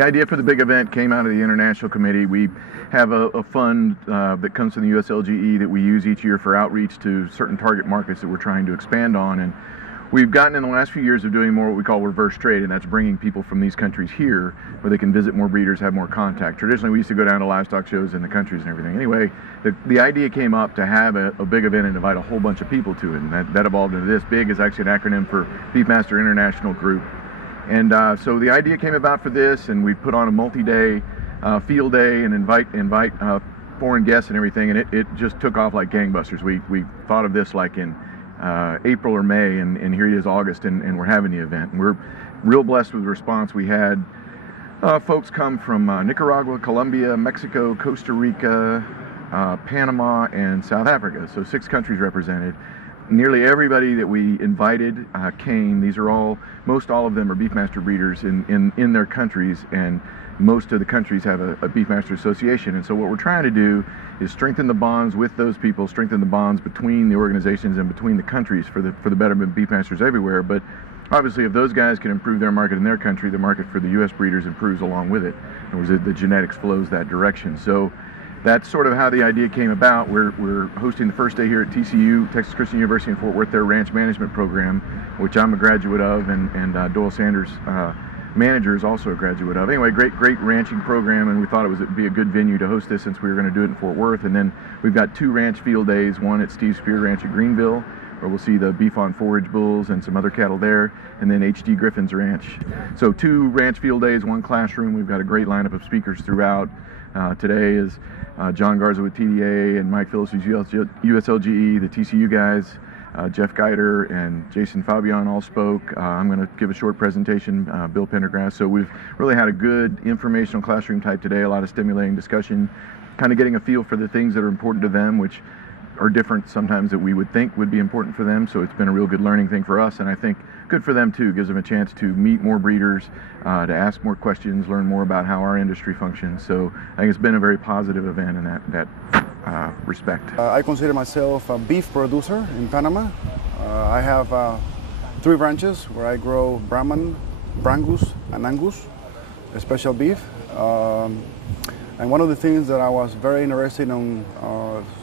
The idea for the big event came out of the International Committee. We have a fund that comes from the USLGE that we use each year for outreach to certain target markets that we're trying to expand on. And we've gotten in the last few years of doing more what we call reverse trade, and that's bringing people from these countries here where they can visit more breeders, have more contact. Traditionally, we used to go down to livestock shows in the countries and everything. Anyway, the idea came up to have a big event and invite a whole bunch of people to it, and that evolved into this. BIG is actually an acronym for Beefmaster International Group. And so the idea came about for this, and we put on a multi-day field day and invite foreign guests and everything, and it just took off like gangbusters. We thought of this like in April or May, and here it is August, and we're having the event. And we're real blessed with the response. We had folks come from Nicaragua, Colombia, Mexico, Costa Rica, Panama, and South Africa. So 6 countries represented. Nearly everybody that we invited came. These are most all of them are Beefmaster breeders in their countries, and most of the countries have a Beefmaster association. And so what we're trying to do is strengthen the bonds with those people, strengthen the bonds between the organizations and between the countries for the betterment of Beefmasters everywhere. But obviously, if those guys can improve their market in their country, the market for the U.S. breeders improves along with it. In other words, the genetics flows that direction. So that's sort of how the idea came about. We're hosting the first day here at TCU, Texas Christian University in Fort Worth, their ranch management program, which I'm a graduate of, and Doyle Sanders, manager, is also a graduate of. Anyway, great ranching program, and we thought it would be a good venue to host this since we were going to do it in Fort Worth. And then we've got 2 ranch field days, one at Steve Spear Ranch at Greenville, where we'll see the beef on forage bulls and some other cattle there, and then H.D. Griffin's ranch. So 2 ranch field days, 1 classroom. We've got a great lineup of speakers throughout. Today is John Garza with TDA and Mike Phillips, who's USLGE, the TCU guys. Jeff Geider and Jason Fabian all spoke. I'm going to give a short presentation, Bill Pendergrass. So we've really had a good informational classroom type today, a lot of stimulating discussion, kind of getting a feel for the things that are important to them, which are different sometimes that we would think would be important for them. So it's been a real good learning thing for us, and I think good for them too. Gives them a chance to meet more breeders, to ask more questions, learn more about how our industry functions. So I think it's been a very positive event in that respect. I consider myself a beef producer in Panama. I have 3 ranches where I grow Brahman, Brangus, and Angus, a special beef. And one of the things that I was very interested in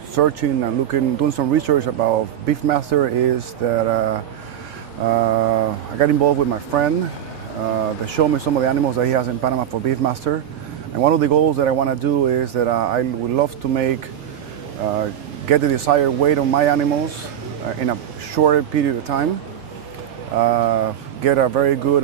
searching and doing some research about Beefmaster is that I got involved with my friend that showed me some of the animals that he has in Panama for Beefmaster. And one of the goals that I want to do is that I would love to get the desired weight of my animals in a shorter period of time, get a very good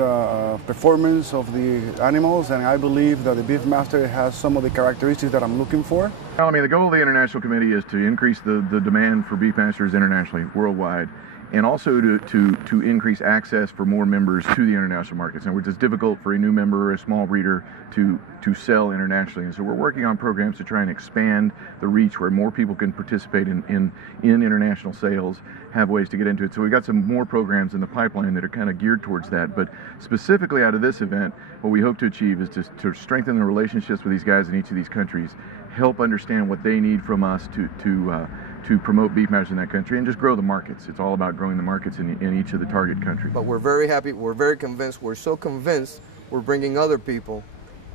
performance of the animals, and I believe that the Beefmaster has some of the characteristics that I'm looking for. Well, I mean, the goal of the International Committee is to increase the demand for Beefmasters internationally, worldwide, and also to increase access for more members to the international markets, and which is difficult for a new member or a small breeder to sell internationally. And so we're working on programs to try and expand the reach where more people can participate in international sales, have ways to get into it. So we've got some more programs in the pipeline that are kind of geared towards that. But specifically out of this event, what we hope to achieve is to strengthen the relationships with these guys in each of these countries, help understand what they need from us to promote Beefmasters in that country, and just grow the markets. It's all about growing the markets in each of the target countries. But we're very happy, we're very convinced, we're so convinced we're bringing other people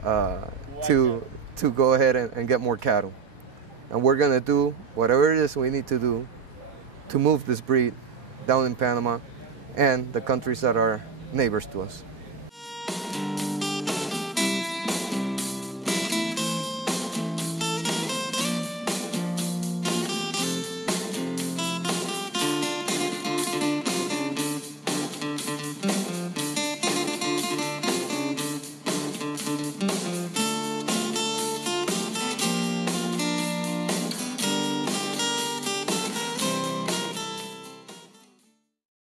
to go ahead and get more cattle. And we're going to do whatever it is we need to do to move this breed down in Panama and the countries that are neighbors to us.